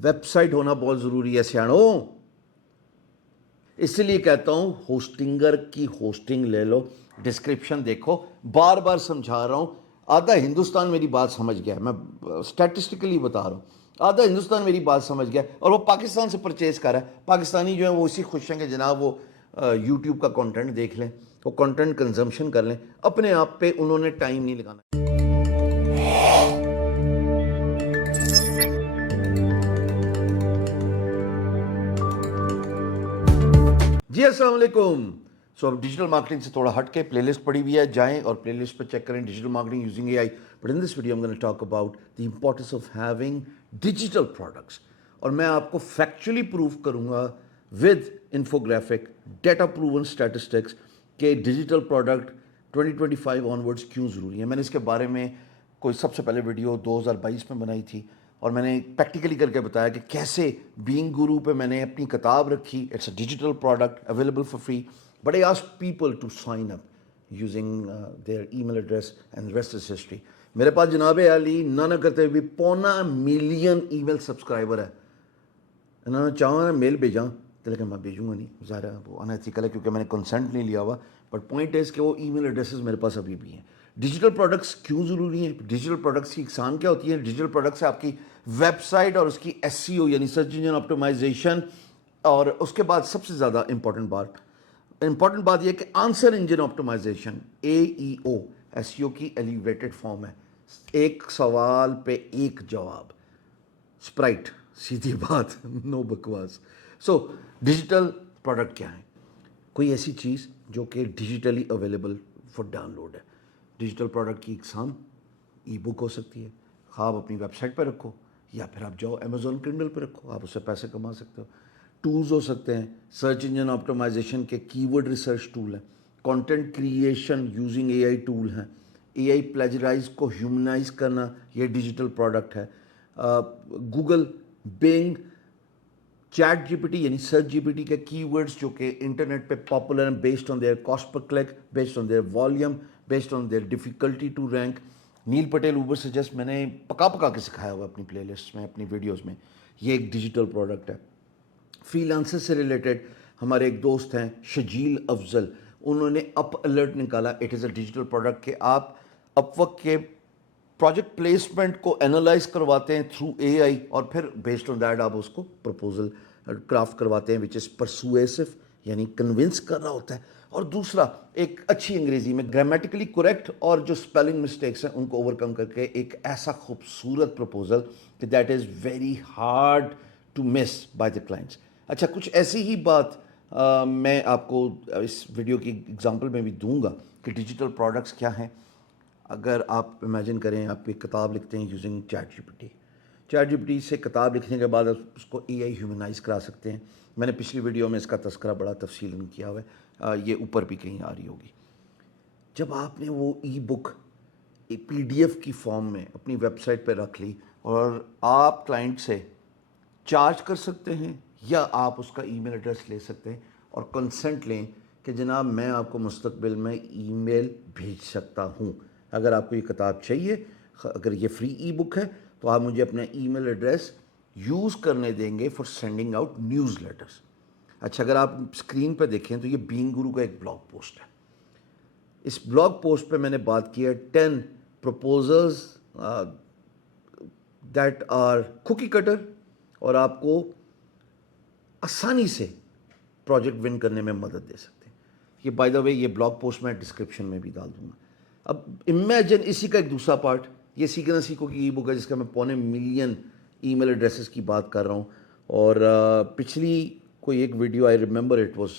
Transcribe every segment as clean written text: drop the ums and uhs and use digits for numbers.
Website होना बहुत ज़रूरी है सियाणो। इसलिए कहता हूँ होस्टिंगर की होस्टिंग ले लो, डिस्क्रिप्शन देखो, बार बार समझा रहा हूँ। आधा हिंदुस्तान मेरी बात समझ गया है, मैं स्टैटिस्टिकली बता रहा हूँ, आधा हिंदुस्तान मेरी बात समझ गया और वो पाकिस्तान से परचेज कर रहा है। पाकिस्तानी जो है वो इसी खुश हैं कि जनाब वो यूट्यूब का कंटेंट देख लें, वो कंटेंट कंजम्पशन कर लें, अपने आप पे उन्होंने टाइम नहीं लगाना। जी अस्सलाम वालेकुम। सो अब डिजिटल मार्केटिंग से थोड़ा हट के प्लेलिस्ट पड़ी हुई है, जाएं और प्लेलिस्ट पर चेक करें digital marketing using AI. But in this video I am gonna talk about the importance of having digital products, और मैं आपको फैक्चुअली प्रूव करूंगा with infographic data proven statistics के डिजिटल प्रोडक्ट 2025 ऑनवर्ड्स क्यों ज़रूरी है। मैंने इसके बारे में कोई सबसे पहले वीडियो 2022 में बनाई थी और मैंने प्रैक्टिकली करके बताया कि कैसे बीइंग गुरु पे मैंने अपनी किताब रखी, it's a digital product available for free, but I ask people to sign up using their email address and rest is history. मेरे पास जनाब अली ना करते हुए 2.25 मिलियन ईमेल सब्सक्राइबर है। इन्होंने चाहो मेल भेजा तो, लेकिन मैं भेजूंगा नहीं, ज़ाहिर है वो अनएथिकल है क्योंकि मैंने कंसेंट नहीं लिया हुआ। बट पॉइंट है कि वो ईमेल एड्रेसेस मेरे पास अभी भी हैं। डिजिटल प्रोडक्ट्स क्यों ज़रूरी हैं? डिजिटल प्रोडक्ट्स की इकसाम क्या होती है? डिजिटल प्रोडक्ट्स है आपकी वेबसाइट और उसकी एसईओ यानी सर्च इंजन ऑप्टिमाइजेशन, और उसके बाद सबसे ज़्यादा इंपॉर्टेंट बात यह कि answer engine optimisation, AEO SEO की एलिवेटेड फॉर्म है। एक सवाल पे एक जवाब, स्प्राइट, सीधी बात, नो बकवास। सो डिजिटल प्रोडक्ट क्या है? कोई ऐसी चीज़ जो कि डिजिटली अवेलेबल फॉर डाउनलोड है। डिजिटल प्रोडक्ट की इकसाम ई बुक हो सकती है, आप अपनी वेबसाइट पर रखो या फिर आप जाओ अमेजोन किंडल पर रखो, आप उससे पैसे कमा सकते हो। टूल्स हो सकते हैं, सर्च इंजन ऑप्टिमाइजेशन के कीवर्ड रिसर्च टूल हैं, content creation using AI tool हैं, एआई प्लेजराइज को ह्यूमनाइज करना ये डिजिटल प्रोडक्ट है। गूगल, बिंग, चैट जीपीटी यानी सर्च जीपीटी के कीवर्ड्स जो कि इंटरनेट पे पॉपुलर हैं बेस्ड ऑन देयर कॉस्ट पर click, based on their volume, based on their difficulty to rank. Neil Patel Ubersuggest मैंने पका के सिखाया हुआ अपनी प्लेलिस्ट में, अपनी वीडियोस में। ये एक डिजिटल प्रोडक्ट है। फ्रीलांसर से रिलेटेड हमारे एक दोस्त हैं शजील अफजल, उन्होंने अप अलर्ट निकाला। It is a digital product कि आप अपवर्क के प्रोजेक्ट प्लेसमेंट को एनालाइज करवाते हैं थ्रू एआई और फिर बेस्ड ऑन दैट आप उसको प्रपोजल क्राफ्ट करवाते हैं, विच इज़ परसुएसिव यानी कन्विंस कर रहा होता है। और दूसरा एक अच्छी अंग्रेजी में ग्रामेटिकली करेक्ट और जो स्पेलिंग मिस्टेक्स हैं उनको ओवरकम करके एक ऐसा खूबसूरत प्रपोजल कि that is very hard to miss by the clients. अच्छा, कुछ ऐसी ही बात मैं आपको इस वीडियो की एग्जांपल में भी दूंगा कि डिजिटल प्रोडक्ट्स क्या हैं। अगर आप इमेजिन करें आप एक किताब लिखते हैं यूजिंग चैट जीपीटी से किताब लिखने के बाद उसको एआई ह्यूमनाइज करा सकते हैं। मैंने पिछली वीडियो में इसका तस्करा बड़ा तफसीलन किया हुआ है, ये ऊपर भी कहीं आ रही होगी। जब आपने वो ई बुक PDF की फॉर्म में अपनी वेबसाइट पर रख ली और आप क्लाइंट से चार्ज कर सकते हैं या आप उसका ईमेल एड्रेस ले सकते हैं और कंसेंट लें कि जनाब मैं आपको मुस्तकबिल में ईमेल भेज सकता हूँ। अगर आपको ये किताब चाहिए, अगर ये फ्री ई बुक है तो आप मुझे अपना ईमेल एड्रेस यूज़ करने देंगे for sending out news letters. अच्छा, अगर आप स्क्रीन पर देखें तो ये बीइंग गुरु का एक ब्लॉग पोस्ट है। इस ब्लॉग पोस्ट पे मैंने बात की है 10 proposals that are cookie cutter और आपको आसानी से प्रोजेक्ट विन करने में मदद दे सकते हैं। ये बाय द वे ये ब्लॉग पोस्ट मैं डिस्क्रिप्शन में भी डाल दूंगा। अब इमेजिन इसी का एक दूसरा पार्ट, ये सीखना सीखो की ई बुक है जिसका मैं 2.25 मिलियन ईमेल एड्रेसेस की बात कर रहा हूँ। और पिछली कोई एक video I remember it was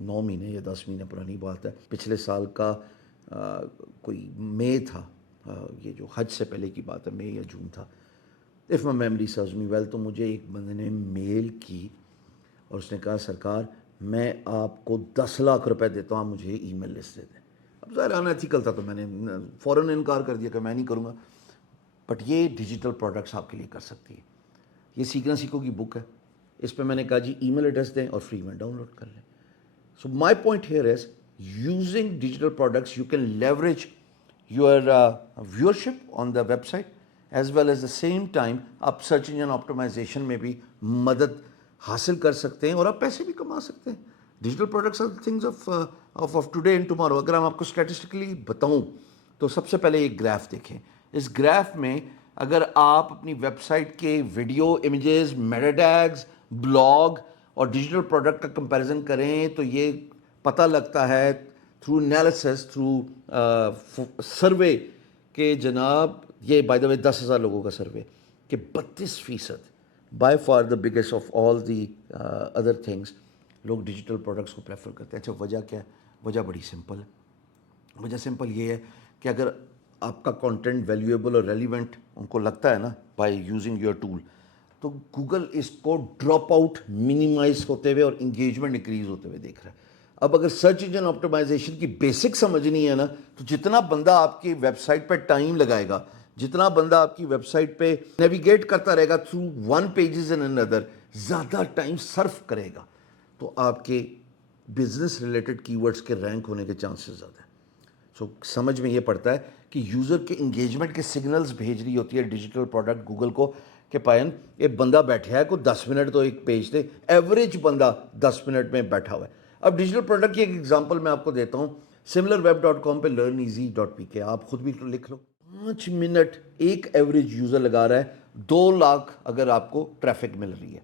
9 महीने या 10 महीने पुरानी बात है, पिछले साल का कोई मई था, ये जो हज से पहले की बात है, मई या जून था, if my memory serves me well. तो मुझे एक बंदे ने मेल की और उसने कहा सरकार मैं आपको 10 लाख रुपए देता हूँ, आप मुझे ईमेल लिस्ट दे दें। अब ज़ाहिर अनएथिकल था तो मैंने फ़ौरन इनकार कर दिया कि मैं नहीं करूँगा। बट ये डिजिटल प्रोडक्ट्स आपके लिए कर सकती है। ये सीखना सीखो की बुक है, इस पर मैंने कहा जी ईमेल एड्रेस दें और फ्री में डाउनलोड कर लें। So my point here is using digital products you can leverage your viewership on the website as well as the same time آپ سرچ انجن آپٹمائزیشن میں بھی مدد حاصل کر سکتے ہیں اور آپ پیسے بھی کما سکتے ہیں. Digital products are things of today and tomorrow. اگر ہم آپ کو اسٹیٹسٹکلی بتاؤں تو سب سے پہلے ایک گراف دیکھیں. اس گراف میں اگر آپ اپنی ویب سائٹ کے video, images, meta tags, blog اور ڈیجیٹل پروڈکٹ کا کمپیریزن کریں تو یہ پتہ لگتا ہے تھرو انالیسس، تھرو سروے کہ جناب یہ بائی دا وے 10,000 لوگوں کا سروے کہ 32% by for the biggest of all the other things لوگ ڈیجیٹل پروڈکٹس کو پریفر کرتے ہیں. اچھا وجہ کیا ہے؟ وجہ بڑی سمپل ہے. وجہ سمپل یہ ہے کہ اگر آپ کا کانٹینٹ ویلیویبل اور ریلیونٹ ان کو لگتا ہے نا بائی یوزنگ یور ٹول، تو گوگل اس کو ڈراپ آؤٹ منیمائز ہوتے ہوئے اور انگیجمنٹ انکریز ہوتے ہوئے دیکھ رہا ہے. اب اگر سرچ انجن آپٹمائزیشن کی بیسک سمجھنی ہے نا تو جتنا بندہ آپ کی ویب سائٹ پہ ٹائم لگائے گا، جتنا بندہ آپ کی ویب سائٹ پہ نیویگیٹ کرتا رہے گا تھرو ون پیجز اینڈ اندر، زیادہ ٹائم صرف کرے گا تو آپ کے بزنس ریلیٹڈ کی ورڈز کے رینک ہونے کے چانسز زیادہ ہیں. سو سمجھ میں یہ پڑتا ہے کہ یوزر کے انگیجمنٹ کے سگنلز بھیج رہی ہوتی ہے ڈیجیٹل پروڈکٹ گوگل کو کہ پائن ایک بندہ بیٹھا ہے کوئی 10 منٹ تو ایک پیج دے، ایوریج بندہ 10 منٹ میں بیٹھا ہوا ہے. اب ڈیجیٹل پروڈکٹ کی ایک ایگزامپل میں آپ کو دیتا ہوں. SimilarWeb.com پہ learneasy.pk آپ خود بھی لکھ لو. 5 منٹ ایک ایوریج یوزر لگا رہا ہے، 2 لاکھ اگر آپ کو ٹریفک مل رہی ہے.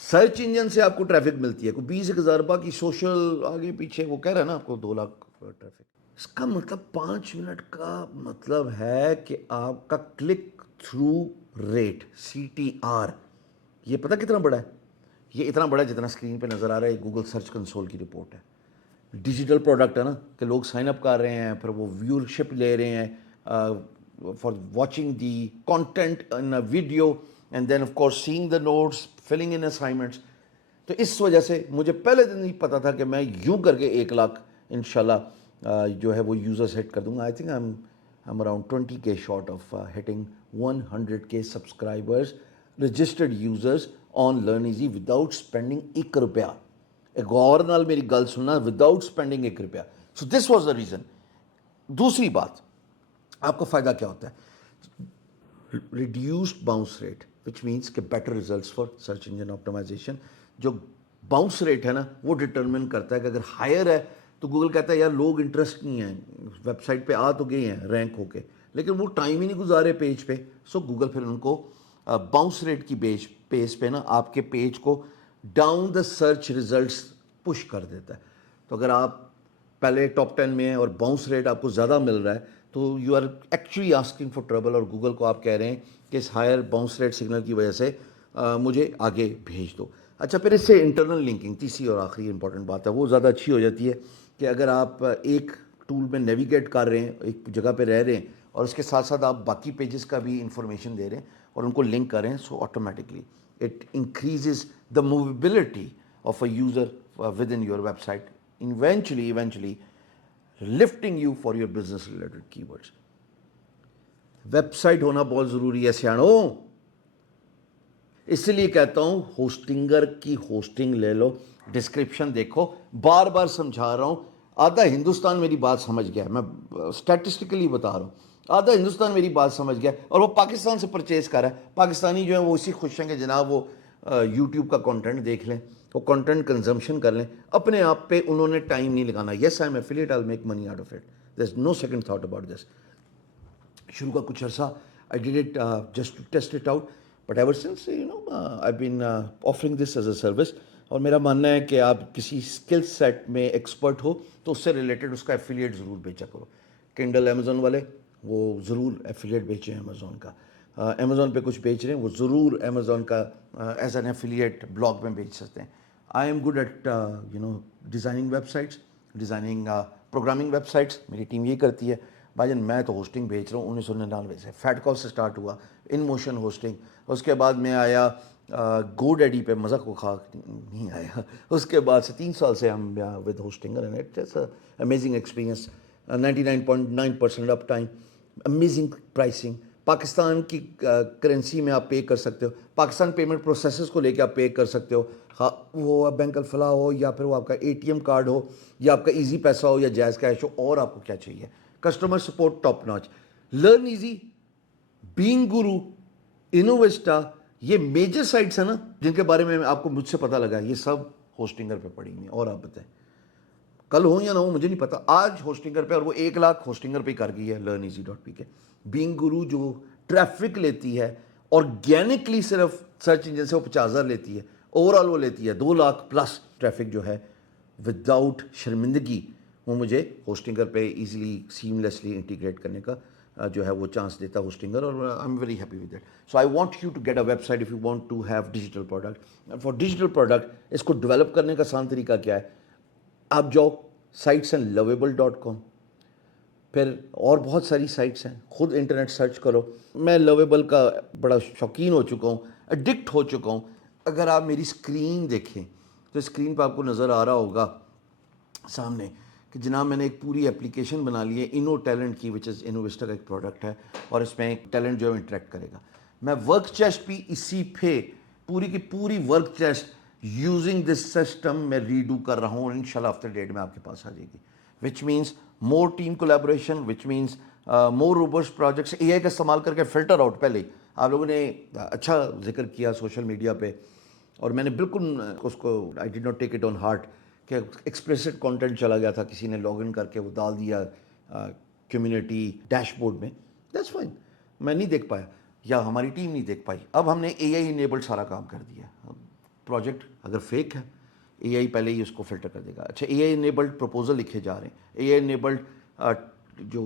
سرچ انجن سے آپ کو ٹریفک ملتی ہے کوئی 20,000 روپیہ کی، سوشل آگے پیچھے وہ کہہ رہا ہے نا آپ کو 2 لاکھ ٹریفک. اس کا مطلب 5 منٹ کا مطلب ہے کہ آپ کا کلک تھرو ریٹ CTR یہ پتہ کتنا بڑا ہے؟ یہ اتنا بڑا ہے جتنا اسکرین پہ نظر آ رہا ہے. گوگل سرچ کنسول کی رپورٹ ہے. ڈیجیٹل پروڈکٹ ہے نا کہ لوگ سائن اپ کر رہے ہیں، پھر وہ ویورشپ لے رہے ہیں for watching the content in video and then of course seeing the notes, filling in assignments. تو اس وجہ سے مجھے پہلے دن نہیں پتا تھا کہ میں یوں کر کے 1 لاکھ انشاءاللہ جو ہے وہ یوزرز ہٹ کر دوں گا. I think I am around 20K short of hitting 100K subscribers registered users on LearnEasy without spending 1 روپیہ. ایک غور نال میری گل سننا، وداؤٹ اسپینڈنگ 1 روپیہ. So this was the reason. دوسری بات آپ کو فائدہ کیا ہوتا ہے؟ Reduced bounce rate which means کہ better results for search engine optimization. جو باؤنس ریٹ ہے نا وہ ڈٹرمن کرتا ہے کہ اگر ہائر ہے تو گوگل کہتا ہے یار لوگ انٹرسٹ نہیں ہیں، ویب سائٹ پہ آ تو گئے ہیں رینک ہو کے لیکن وہ ٹائم ہی نہیں گزارے پیج پہ. سو گوگل پھر ان کو باؤنس ریٹ کی بیس پہ نا آپ کے پیج کو down the search results push کر دیتا ہے. تو اگر آپ پہلے ٹاپ 10 میں ہیں اور باؤنس ریٹ آپ کو زیادہ مل رہا ہے تو you are actually asking for trouble, اور گوگل کو آپ کہہ رہے ہیں کہ اس ہائر باؤنس ریٹ سگنل کی وجہ سے مجھے آگے بھیج دو. اچھا پھر اس سے انٹرنل لنکنگ تیسری اور آخری امپورٹنٹ بات ہے، وہ زیادہ اچھی ہو جاتی ہے کہ اگر آپ ایک ٹول میں نیویگیٹ کر رہے ہیں، ایک جگہ پہ رہ رہے ہیں اور اس کے ساتھ ساتھ آپ باقی پیجز کا بھی انفارمیشن دے رہے ہیں اور ان کو لنک کر رہے ہیں، so automatically it increases the movability of a user within your website, eventually lifting you for your business related keywords. Website ہونا بہت ضروری ہے سیاڑوں. اس لیے کہتا ہوں ہوسٹنگر کی ہوسٹنگ لے لو. ڈسکرپشن دیکھو، بار بار سمجھا رہا ہوں. آدھا ہندوستان میری بات سمجھ گیا ہے، میں اسٹیٹسٹکلی بتا رہا ہوں. آدھا ہندوستان میری بات سمجھ گیا اور وہ پاکستان سے پرچیز کر رہا ہے. پاکستانی جو ہیں وہ اسی خوش ہیں کہ جناب وہ یوٹیوب کا کانٹینٹ دیکھ لیں، وہ کانٹینٹ کنزمپشن کر لیں. اپنے آپ پہ انہوں نے ٹائم نہیں لگانا. Yes I am affiliate, I will make money out of it, there is no second thought about this. شروع کا کچھ عرصہ I did it just to test it out, but ever since I've been offering this as a service. اور میرا ماننا ہے کہ آپ کسی اسکل سیٹ میں ایکسپرٹ ہو تو اس سے ریلیٹڈ اس کا ایفیلیٹ ضرور بیچا کرو. کنڈل امیزون والے وہ ضرور ایفیلیٹ بیچیں امیزون کا. امیزون پہ کچھ بیچ رہے ہیں وہ ضرور امیزون کا ایز این ایفیلیٹ بلاگ میں بیچ سکتے ہیں. I am good at designing websites, designing programming websites. میری ٹیم یہ کرتی ہے. بھائی جان میں تو ہوسٹنگ بیچ رہا ہوں 1999 سے. فیٹ کال سے سٹارٹ ہوا، ان موشن ہوسٹنگ، اس کے بعد میں آیا گو ڈیڈی پہ، مزہ کو خاک نہیں آیا. اس کے بعد سے 3 سال سے ہم with hosting, it's amazing experience. 99.9% uptime, amazing pricing. Pakistan کی کرنسی میں آپ پے کر سکتے ہو، پاکستان پیمنٹ پروسیسز کو لے کے آپ پے کر سکتے ہو، وہ بینک الفلاح ہو یا پھر وہ آپ کا ATM کارڈ ہو یا آپ کا ایزی پیسہ ہو یا جائز کیش ہو. اور آپ کو کیا چاہیے؟ Customer support top notch. Learn easy being गुरु, इनोवेस्टा, ये मेजर साइट्स हैं ना जिनके बारे में आपको मुझसे पता लगा, ये सब होस्टिंगर पे पड़ी हुई हैं। और आप बताएं, कल हो या ना हो मुझे नहीं पता, आज होस्टिंगर पे, और वो 1 लाख होस्टिंगर पे कर गई है learneasy.pk। बीइंग गुरु जो ट्रैफिक लेती है ऑर्गेनिकली, सिर्फ सर्च इंजन से वो 50,000 लेती है, ओवरऑल वो लेती है 2 लाख प्लस ट्रैफिक जो है विदाउट शर्मिंदगी, वो मुझे होस्टिंगर पे इजीली सीमलेसली इंटीग्रेट करने का जो है वो चांस देता होस्टिंगर, और I am very happy with that. So I want you to get a website if you want to have digital product. For digital product इसको डेवलप करने का आसान तरीका क्या है, आप जाओ sightsandlovable.com, फिर और बहुत सारी साइट्स हैं, खुद इंटरनेट सर्च करो। मैं लवेबल का बड़ा शौकीन हो चुका हूँ, एडिक्ट हो चुका हूँ। अगर आप मेरी स्क्रीन देखें तो स्क्रीन पर आपको नज़र आ रहा होगा सामने कि जनाब मैंने एक पूरी एप्लीकेशन बना ली है इनो टैलेंट की, विच इज़ इनोवेस्टा का एक प्रोडक्ट है, और इसमें एक टैलेंट जो है इंटरेक्ट करेगा। मैं वर्क चेस्ट भी इसी पे पूरी की पूरी work chest using this system मैं रीडू कर रहा हूँ, और इंशाल्लाह आफ्टर डेट में आपके पास आ जाएगी, which means more team collaboration, which means more robust projects. AI का इस्तेमाल करके फ़िल्टर आउट, पहले आप लोगों ने अच्छा जिक्र किया सोशल मीडिया पे, और मैंने बिल्कुल उसको I did not take it on heart कि एक्सप्लिसिट कंटेंट चला गया था, किसी ने लॉगिन करके वो डाल दिया कम्युनिटी डैशबोर्ड में, दैट्स फाइन, मैं नहीं देख पाया या हमारी टीम नहीं देख पाई। अब हमने एआई इनेबल्ड सारा काम कर दिया। प्रोजेक्ट अगर फेक है, एआई पहले ही उसको फिल्टर कर देगा। अच्छा, एआई इनेबल्ड प्रपोजल लिखे जा रहे हैं, एआई इनेबल्ड जो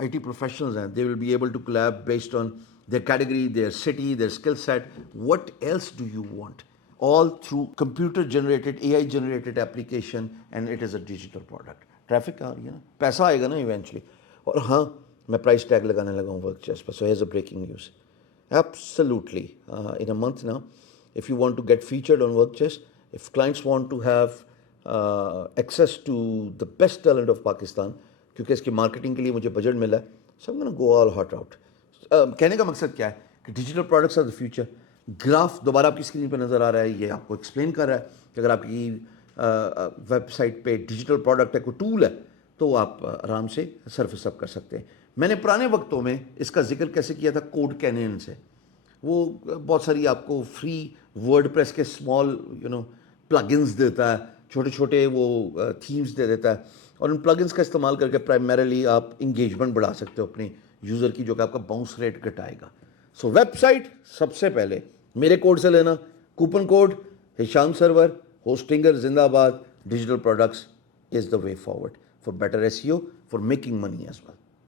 आईटी प्रोफेशनल्स हैं, they will be able to collab based on their category, their city, their skill set. What else do you want? All through computer generated, AI generated application, and it is a digital product. Traffic आ रही है ना, पैसा आएगा ना eventually. और हाँ, मैं price tag लगाने लगा हूँ WorkChest पर. So here's a breaking news. Absolutely, in a month now, if you want to get featured on WorkChest, if clients want to have access to the best talent of Pakistan, क्योंकि इसकी marketing के लिए मुझे budget मिला है, so I'm going to go all hot out. कहने का मकसद क्या है कि digital products are the future. Graph दोबारा आपकी स्क्रीन पर नज़र आ रहा है, ये आपको एक्सप्लेन कर रहा है कि अगर आपकी वेबसाइट पे डिजिटल प्रोडक्ट है, कोई टूल है, तो आप आराम से सर्फेस अप कर सकते हैं। मैंने पुराने वक्तों में इसका जिक्र कैसे किया था, कोड कैनियन से। वो बहुत सारी आपको फ्री वर्डप्रेस के स्मॉल प्लगइन्स देता है, छोटे छोटे वो थीम्स दे देता है, और उन प्लगइन्स का इस्तेमाल करके प्राइमरीली आप इंगेजमेंट बढ़ा सकते हो अपने यूज़र की, जो कि आपका बाउंस रेट घटाएगा। सो वेबसाइट सबसे पहले मेरे कोड से लेना, coupon code Hisham Sarwar, Hostinger जिंदाबाद, digital products is the way forward for better SEO, for making money as well.